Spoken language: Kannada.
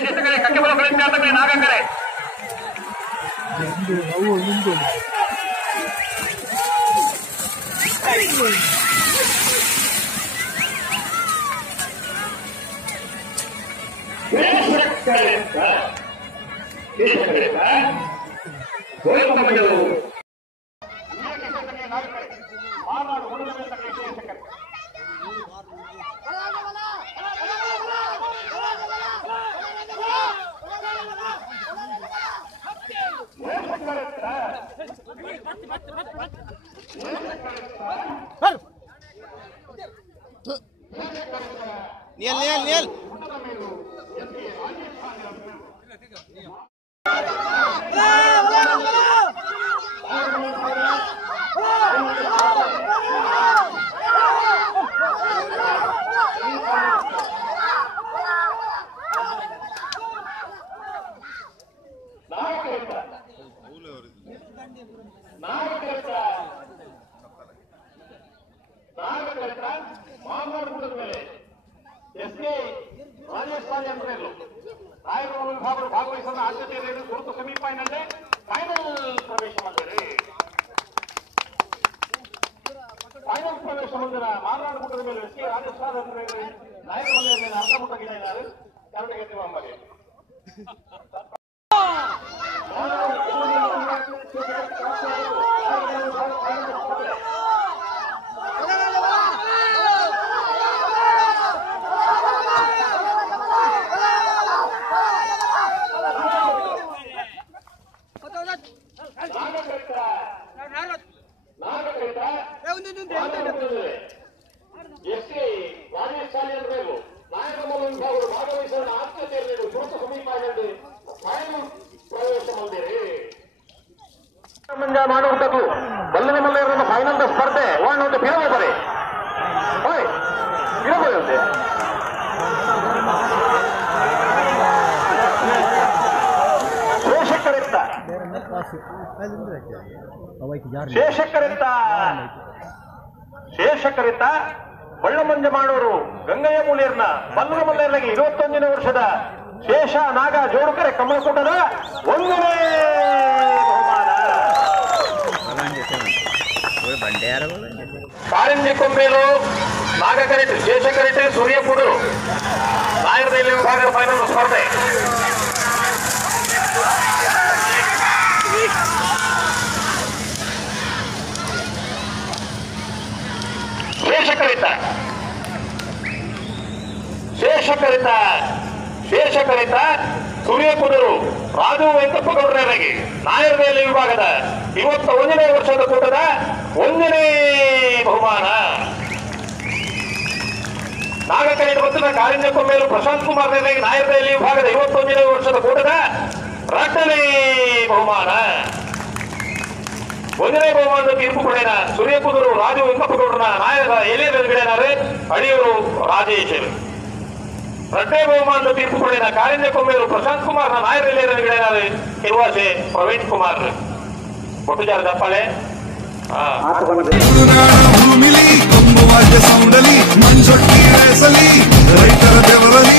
ವಿಶೇಷಕರೇ ಕಕ್ಕೆಬಲ ಪ್ರಯತ್ನಾರ್ಥಕರೇ ನಾಗಂಗರೇ Niel. ಎಸ್ಕೆ ರಾಜಸ್ಥಾನ ಜನರು ರಾಯಗಢ ವಿಭಾಗರು ಭಾಗವಹಿಸಿದ ಆದ್ಯತೆಯನ್ನು ಗುರುತು ಸೆಮಿಫೈನಲ್ ಫೈನಲ್ ಪ್ರವೇಶ ಮಾಡಿದ್ದಾರೆ. ಫೈನಲ್ ಪ್ರವೇಶ ಮಂದಿರ ಮಾರ್ನಾಡು ಗುಡ್ಡದ ಮೇಲೆ ಎಸ್ಕೆ ರಾಜಸ್ಥಾನ ನಾಯಕ ಮಂದಿರ ಮೇಲೆ ಅರ್ಧಮುಟ್ಟಗಿದ್ದಾರೆ ಕರ್ನಾಟಕ ಬಂಬಗೆ ಎಸ್ಕೆ ರಾಜಸ್ಥಾನಿಯರು ನಾಯಕಮಲ್ಲ ವಿಭಾಗರು ಭಾಗವಹಿಸಿದ ಆದ್ಯತೆಯನ್ನು ಗುರುತು ಸೆಮಿಫೈನಲ್ ಫೈನಲ್ ಪ್ರವೇಶ ಮಾಡಿದ್ದಾರೆ. ಮಾಡುವಂಥದ್ದು ಬಲ್ಲನ ಮಲ್ಲರನ್ನು ಫೈನಲ್ ಸ್ಪರ್ಧೆ ಒಂದು ಬಿಡಬೋದರೆ ಬಿಡಬಹುದಂತೆ ಶೇಷಕರಿತ ಬಳ್ಳಮಂಜ ಮಾಡೋರು ಗಂಗಯ್ಯ ಮೂಲಿಯರ್ನ ಬಲ್ಲನ ಮಲ್ಲೇರ್ನಿಗೆ 21ನೇ ವರ್ಷದ ಶೇಷ ನಾಗ ಜೋಡುಕರೆ ಕಮಲಕೂಟದ 1ನೇ ಕಾರಿಂಜಿ ಕೊಂಬೇಲು ನಾಗಕರಿಟ್ ಶೇಷಕರಿಟ್ ಸೂರ್ಯಪುಡು ನಾಯರದಲ್ಲಿ ವಿಭಾಗ ಫೈನಲ್ ಸ್ಪರ್ಧೆ ಶೇಷಕರಿತ ಸೂರ್ಯಕುಡರು ರಾಜು ವೆಂಕಪ್ಪಗೌಡರಿಗೆ ನಾಯರದಲ್ಲಿ ವಿಭಾಗದ 21ನೇ ವರ್ಷದ ಕೂಟದ 1ನೇ ಬಹುಮಾನ. ನಾಗಕರಿಟ್ ಮತ್ತು ಕಾರಿಂಜ ಕೊಂಬೇಲು ಪ್ರಶಾಂತ್ ಕುಮಾರ್ ನಾಯರದಲ್ಲಿ ವಿಭಾಗದ 21ನೇ ವರ್ಷದ ಕೂಟದ 2ನೇ ಬಹುಮಾನ. 1ನೇ ಬಹುಮಾನದ ತೀರ್ಪು ಪಡೆದ ಸೂರ್ಯಕುಡರು ರಾಜು ವೆಂಕಪ್ಪಗೌಡರ ನಾಯಕ ಎಲೆಗಿಡನಾರೆ ಅಡಿಯೂರು ರಾಜೇಶ್. 2ನೇ ಬಹುಮಾನದ ತೀರ್ಪು ಪಡೆದ ಕಾರಿಂಜ ಕೊಂಬೇಲು ಪ್ರಶಾಂತ್ ಕುಮಾರ್ನ ನಾಯರಲ್ಲಿಗಿಡನಾರೆ ಕಿರುವಾಸೆ ಪ್ರವೀಣ್ ಕುಮಾರ್. ಕೊಟ್ಟುಜಾರ ದಪ್ಪಾಳೆ ಮಂಜೊಟ್ಟಿ ರೈತರ ಬೆವರಲಿ